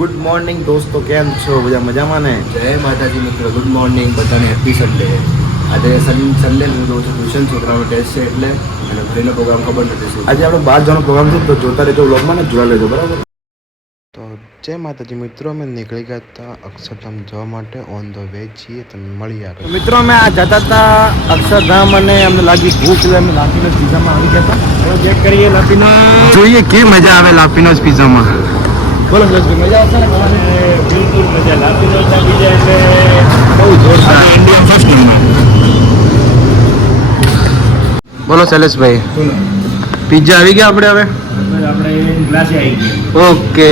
Good morning દોસ્તો કેમ છો? બધા મજામાં ને? જય માતાજી મિત્રો ગુડ મોર્નિંગ બધાને હેપી સન્ડે આજે સન્ડે હું જોઉં છું ટ્યુશન છોકરાનો ટેસ્ટ છે એટલે અને ભાઈનો પ્રોગ્રામ ખબર નથી શું. આજે આપણો બાર જવાનો પ્રોગ્રામ છે તો જોતા રહેજો વ્લોગમાં ને જોડા લેજો બરાબર? તો જય માતાજી મિત્રો અમે નીકળી ગયા હતા અક્ષરધામ જવા માટે. ઓન ધ વે છીએ તમે મળી આગળ. મિત્રો અમે આ જતા હતા અક્ષરધામ અને અમને લાગી ભૂખ એટલે અમે લાપીનો પીઝામાં આવી ગયા હતા. ચેક કરીએ લાપીનો જોઈએ કે મજા આવે લાપીનો પીઝામાં બોલો મજા આવશે ને બિલકુલ મજા લાપી નહોતા બીજા એટલે બહુ જોરદાર. ઇન્ડિયન ફર્સ્ટ નંબર બોલો શૈલેષભાઈ. પિઝા આવી ગયા આપણે હવે? આપણે ગ્લાસે આવી ગયા. ઓકે.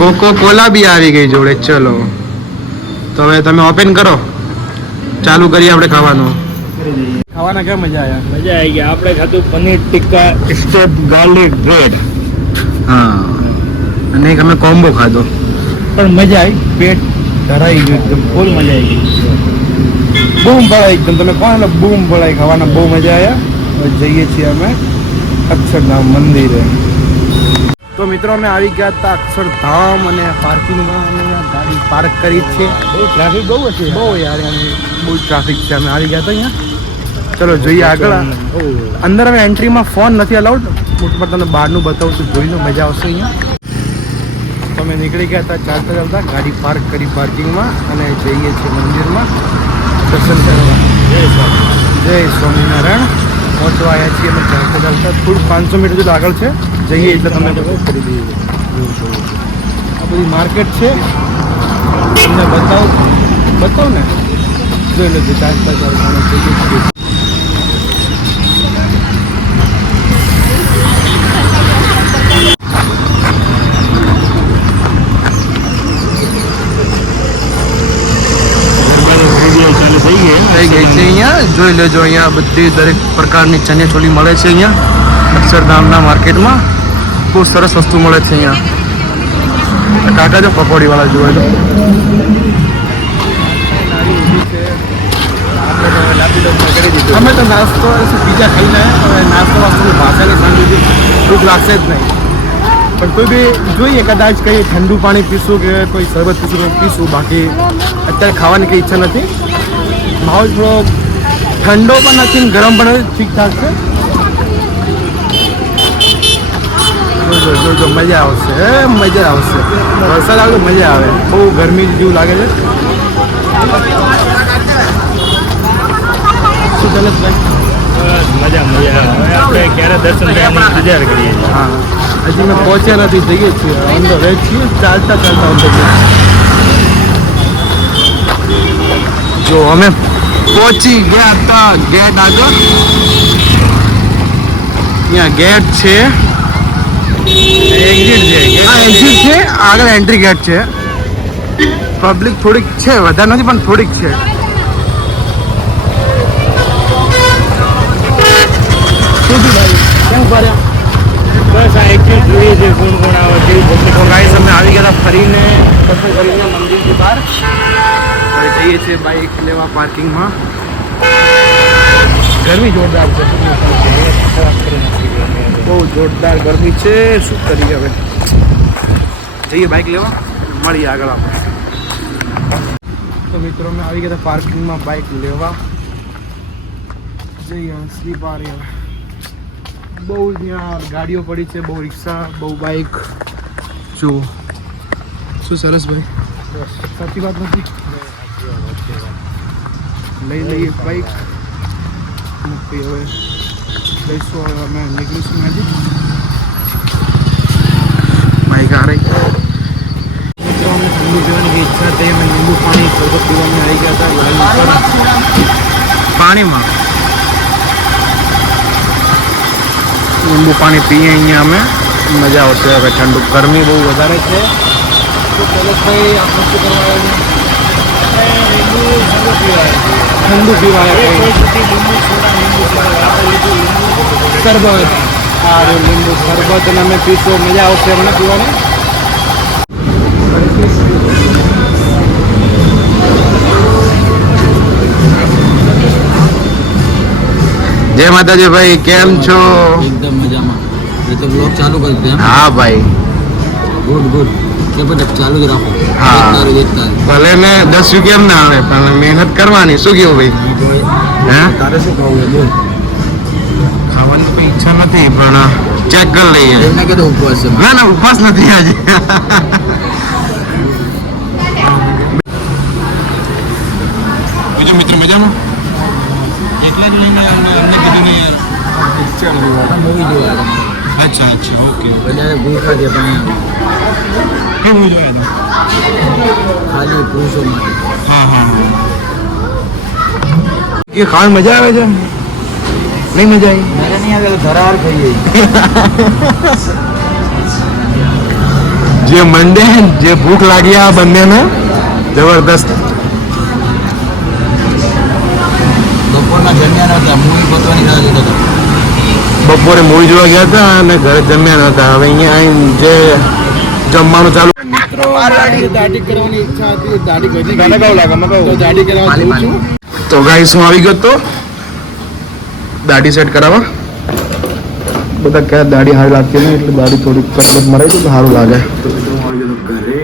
કોકો કોલા બી આવી ગઈ જોડે. ચલો. તો હવે તમે ઓપન કરો. ચાલુ કરીએ આપણે ખાવાનું. ખાવાના કેમ મજા આવ્યા મજા આવી ગઈ આપણે ખાધું paneer tikka stuffed garlic bread હા. અને એક અમે કોમ્બો ખાધો. પણ મજા આવી. પેટ ધરાઈ ગયું એકદમ. ફૂલ મજા આવી ગઈ. બૂમ ભરાઈ એકદમ. તમે કોણ એટલે બૂમ ભરાઈ ખાવાના બહુ મજા આવ્યા જઈએ છીએ અમે અક્ષરધામ મંદિરે. તો મિત્રો અમે આવી ગયા હતા અક્ષરધામ અને પાર્કિંગમાં અમે ગાડી પાર્ક કરી છે. બહુ ટ્રાફિક બહુ હશે બહુ યાર બહુ ટ્રાફિક છે. અમે આવી ગયા હતા અહીંયા. ચલો જોઈએ આગળ. અંદર હવે એન્ટ્રીમાં ફોન નથી અલાઉડ પણ તમને બહારનું બતાવું છું. જોઈ લો મજા આવશે અહીંયા. અમે નીકળી ગયા હતા ચાલતા ચાલતા ગાડી પાર્ક કરી પાર્કિંગમાં અને જઈએ છીએ મંદિરમાં. દર્શન કરવા. જય સ્વામી. જય સ્વામિનારાયણ. પહોંચવા આવ્યા છીએ અમે ચાલતા ચાલતા. થોડું પાંચસો મીટર જેટલું આગળ છે. જઈએ એટલે તમે બધું કરી દઈએ. આ બધી માર્કેટ છે. તમને બતાવું બતાવું ને? જોઈ લેજો ચાલતા ચાલતા જઈએ છીએ વીડિયો ચાલુ થઈ ગઈ છે અહીંયા. જોઈ લેજો અહીંયા બધી દરેક પ્રકારની ચણિયા ચોલી મળે છે અહીંયા. અક્ષરધામના માર્કેટમાં. ખૂબ સરસ વસ્તુ મળે છે અહીંયા. કાકા જો પકોડીવાળા જોવે તો અમે તો નાસ્તો બીજા ખાઈને નાસ્તો વાસ્તો ભાષાની સાંજ ભૂખ લાગશે જ નહીં. પણ કોઈ બી જોઈએ, કદાચ કંઈ ઠંડુ પાણી પીશું કે કોઈ શરબત પીશું પીશું. બાકી અત્યારે ખાવાની કંઈ ઈચ્છા નથી. માહોલ થોડો ઠંડો પણ નથી ને ગરમ પણ નથી ઠીકઠાક છે? જોજો જોજો મજા આવશે મજા આવશે. વરસાદ આવે તો મજા આવે. બહુ ગરમી જેવું લાગે છે. શું ચાલે છે બસ મજા મજા. આપણે ક્યારે દર્શન થયા ઇંતજાર કરીએ હા. હજી મેં પહોંચ્યા નથી જઈએ છીએ. અંદર રહે છીએ. ચાલતા ચાલતા જઈએ. અમે પહોંચી ગયા હતા ગેટ આગળ. અહીંયા ગેટ છે. એક્ઝિટ છે. આ એક્ઝિટ છે. આગળ એન્ટ્રી ગેટ છે. પબ્લિક થોડીક છે વધારે નથી પણ થોડીક છે. બસ આ એક્ઝિટ જોઈએ છે કોણ કોણ આવે કેવી તો ગાઈસ અમે આવી ગયા ફરીને મંદિર કરીને મંદિરની બહાર. જઈએ છીએ બાઇક લેવા પાર્કિંગમાં ગરમી જોરદાર છે. બહુ જોરદાર ગરમી છે. શું કરીએ હવે? જઈએ બાઇક લેવા. મળીએ આગળ આપણે. તો મિત્રો અમે આવી ગયા પાર્કિંગમાં બાઇક લેવા. જઈએ શ્રી પારી હવે. બહુ ત્યાં ગાડીઓ પડી છે બહુ રિક્ષા બહુ બાઇક જુઓ. શું સરસ ભાઈ? સાચી વાત નથી. લઈ લઈએ બાઈક પછી હવે લઈશું હવે અમે, નીકળીશું ત્યાંથી બાઈક આ રહી પીવાની ઈચ્છા થઈ લીંબુ પાણી, શરબત પીવામાં આવી ગયા હતા પાણીમાં. લીંબુ પાણી પીએ અહીંયા અમે. મજા આવશે હવે ઠંડુ. ગરમી બહુ વધારે છે. તો કૈલાસભાઈ આપણે શું કરવા? ઠંડુ પીવાય શરબત આ રહ્યું લીંબુ શરબત અને અમે પીશું મજા આવશે અમને પીવાની જય માતાજી ભાઈ કેમ છો એકદમ મજામાં એ તો બ્લોગ ચાલુ કરી દે હા ભાઈ ગુડ ગુડ. કે પણ ચાલુ જ રાખો. હા. ભલે ને દસ યુ કેમ ના આવે પણ મહેનત કરવાની. શું કેવું ભાઈ? હે તારે શું ખાવું બોલ. ખાવાની કોઈ ઈચ્છા નથી પણ ચેક કરી લઈએ. એમને કીધું ઉપવાસ છે. ના ના ઉપવાસ નથી આજે. બીજો મિત્ર મજામાં? એકલા જ લઈને અમને અમને કીધું નહીં યાર. મૂવી જોવા અચ્છા અચ્છા ઓકે બધાને ભૂખા છે પણ. ખાલી પુરુષો માટે હા હા હા. કે ખાવાની મજા આવે છે? નહીં મજા આવી? મેરે નહીં આવે ધરાર થઈ ગઈ જે મંડે જે ભૂખ લાગી આ બંનેને જબરદસ્ત. બપોરના જમ્યા નહોતા મૂવી પતવાની રાહ જોતો હતો. બપોરે મૂવી જોવા ગયા હતા અને ઘરે જમ્યા નતા. હવે અહીંયા જે જમવાનું ચાલુ દાઢી. કરવાની ઈચ્છા હતી દાઢી કરી મને કેવું લાગે? મને તો દાઢી કરવા જઉં છું. તો ગાઈસ હું આવી ગયો તો દાઢી સેટ કરાવવા. બધા કહે દાઢી સારી લાગતી નહીં એટલે દાઢી થોડી કટબટ મરાઈ ગયું તો સારું લાગે. તો મિત્રો હું આવી ગયો ઘરે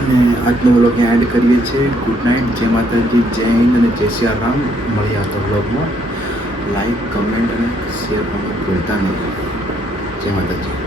અને આજનો વ્લોગ એડ કરીએ છીએ. ગુડ નાઇટ જય માતાજી જય હિન્દ અને જય સિયારામ મળી આવતા વ્લોગમાં લાઈક કમેન્ટ અને શેર કરવાનું ભૂલતા નહીં. જય માતાજી.